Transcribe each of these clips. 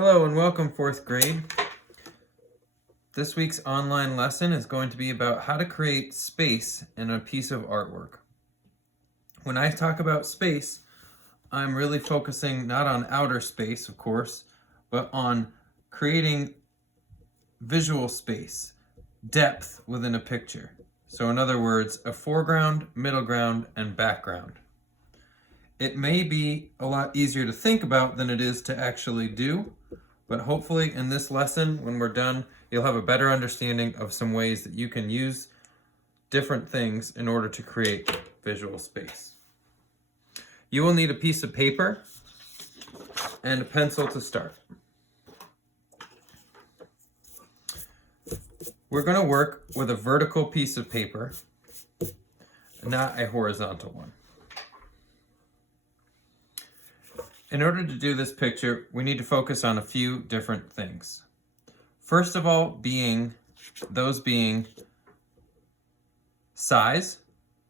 Hello and welcome, fourth grade. This week's online lesson is going to be about how to create space in a piece of artwork. When I talk about space, I'm really focusing not on outer space, of course, but on creating visual space, depth within a picture. So in other words, a foreground, middle ground, and background. It may be a lot easier to think about than it is to actually do, but hopefully in this lesson, when we're done, you'll have a better understanding of some ways that you can use different things in order to create visual space. You will need a piece of paper and a pencil to start. We're going to work with a vertical piece of paper, not a horizontal one. In order to do this picture, we need to focus on a few different things. First of all, being size.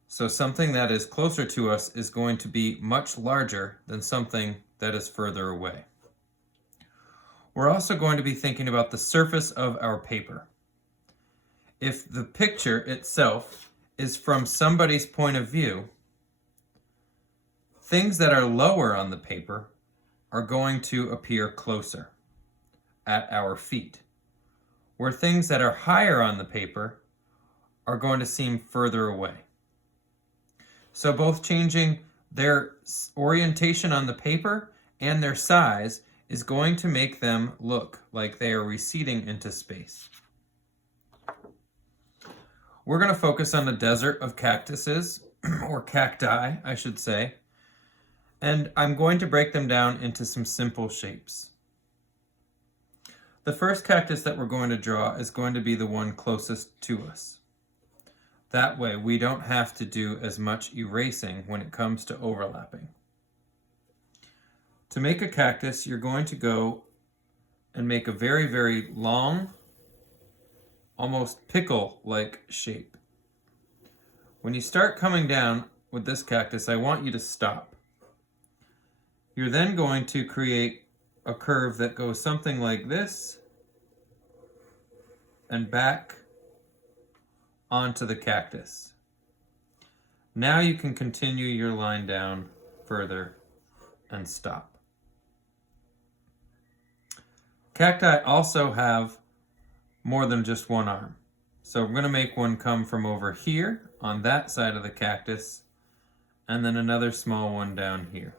So something that is closer to us is going to be much larger than something that is further away. We're also going to be thinking about the surface of our paper. If the picture itself is from somebody's point of view, things that are lower on the paper are going to appear closer at our feet, where things that are higher on the paper are going to seem further away. So both changing their orientation on the paper and their size is going to make them look like they are receding into space. We're going to focus on the desert of cactuses, or cacti, I should say. And I'm going to break them down into some simple shapes. The first cactus that we're going to draw is going to be the one closest to us. That way we don't have to do as much erasing when it comes to overlapping. To make a cactus, you're going to go and make a very, very long, almost pickle-like shape. When you start coming down with this cactus, I want you to stop. You're then going to create a curve that goes something like this and back onto the cactus. Now you can continue your line down further and stop. Cacti also have more than just one arm. So we're going to make one come from over here on that side of the cactus and then another small one down here.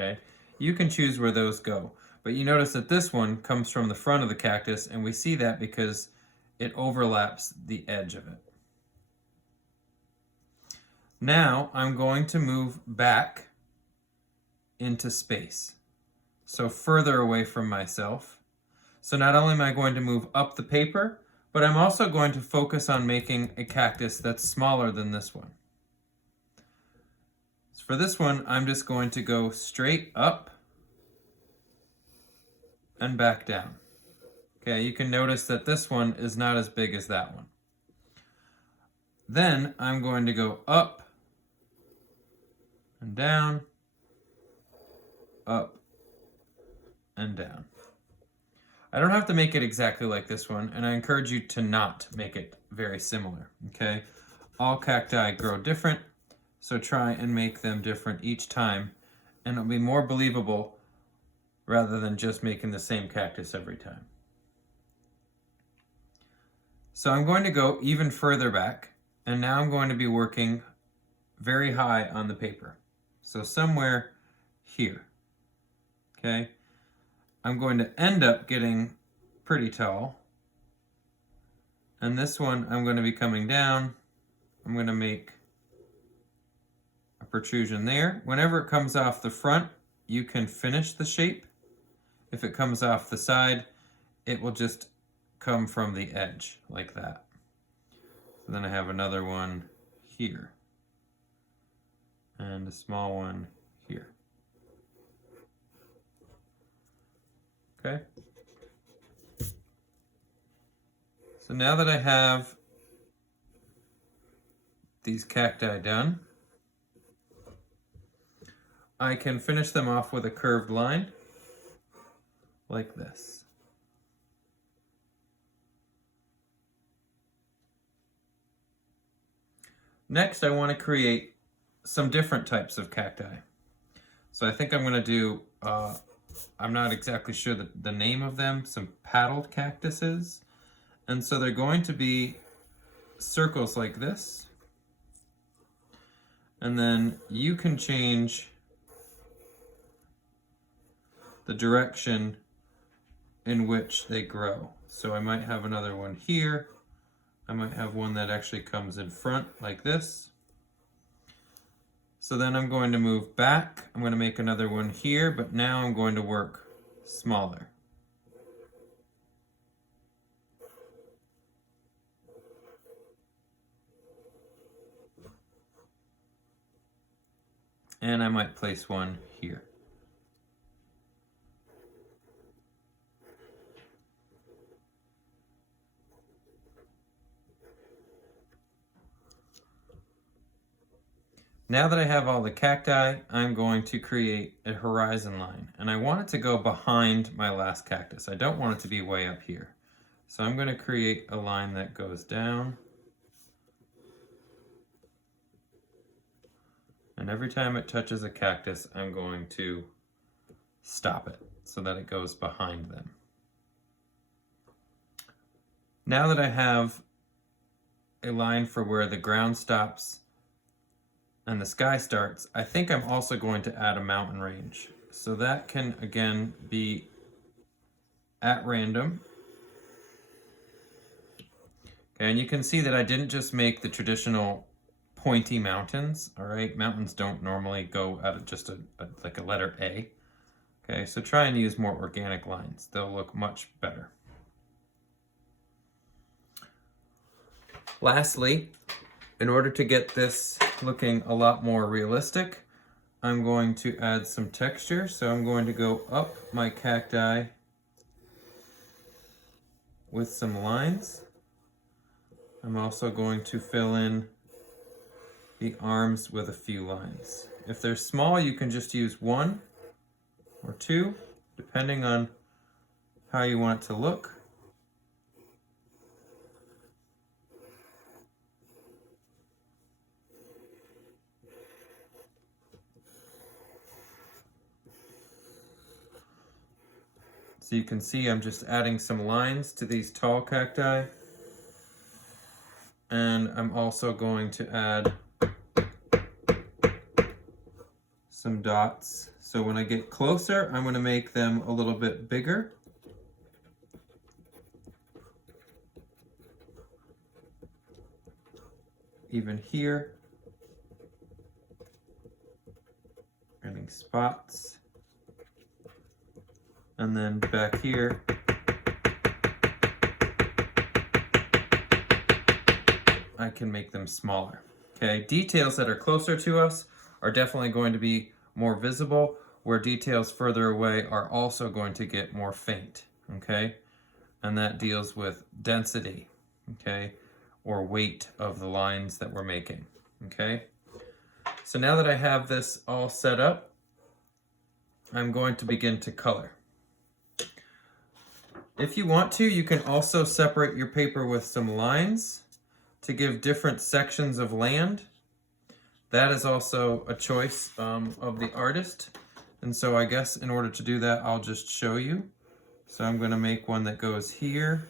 Okay, you can choose where those go, but you notice that this one comes from the front of the cactus, and we see that because it overlaps the edge of it. Now I'm going to move back into space, so further away from myself. So not only am I going to move up the paper, but I'm also going to focus on making a cactus that's smaller than this one. For this one, I'm just going to go straight up and back down. Okay, you can notice that this one is not as big as that one. Then I'm going to go up and down, up and down. I don't have to make it exactly like this one, and I encourage you to not make it very similar, okay? All cacti grow different. So try and make them different each time, and it'll be more believable rather than just making the same cactus every time. So I'm going to go even further back, and now I'm going to be working very high on the paper. So somewhere here, okay? I'm going to end up getting pretty tall, and this one I'm going to be coming down. I'm going to make a protrusion there. Whenever it comes off the front, you can finish the shape. If it comes off the side, it will just come from the edge like that. So then I have another one here and a small one here. Okay. So now that I have these cacti done, I can finish them off with a curved line. like this. Next, I want to create some different types of cacti. So I think I'm going to do, I'm not exactly sure the name of them, some paddled cactuses. And so they're going to be circles like this. And then you can change the direction in which they grow. So I might have another one here. I might have one that actually comes in front like this. So then I'm going to move back. I'm going to make another one here, but now I'm going to work smaller. And I might place one here. Now that I have all the cacti, I'm going to create a horizon line. And I want it to go behind my last cactus. I don't want it to be way up here. So I'm going to create a line that goes down. And every time it touches a cactus, I'm going to stop it so that it goes behind them. Now that I have a line for where the ground stops and the sky starts, I think I'm also going to add a mountain range. So that can, again, be at random. Okay, and you can see that I didn't just make the traditional pointy mountains, all right? Mountains don't normally go at just like a letter A. Okay, so try and use more organic lines. They'll look much better. Lastly, in order to get this looking a lot more realistic, I'm going to add some texture. So I'm going to go up my cacti with some lines. I'm also going to fill in the arms with a few lines. If they're small, you can just use one or two, depending on how you want it to look. So you can see I'm just adding some lines to these tall cacti. And I'm also going to add some dots. So when I get closer, I'm going to make them a little bit bigger. Even here. Adding spots. And then back here, I can make them smaller. Okay, details that are closer to us are definitely going to be more visible, where details further away are also going to get more faint, okay? And that deals with density, okay? Or weight of the lines that we're making, okay? So now that I have this all set up, I'm going to begin to color. If you want to, you can also separate your paper with some lines to give different sections of land. That is also a choice of the artist. And so I guess in order to do that, I'll just show you. So I'm going to make one that goes here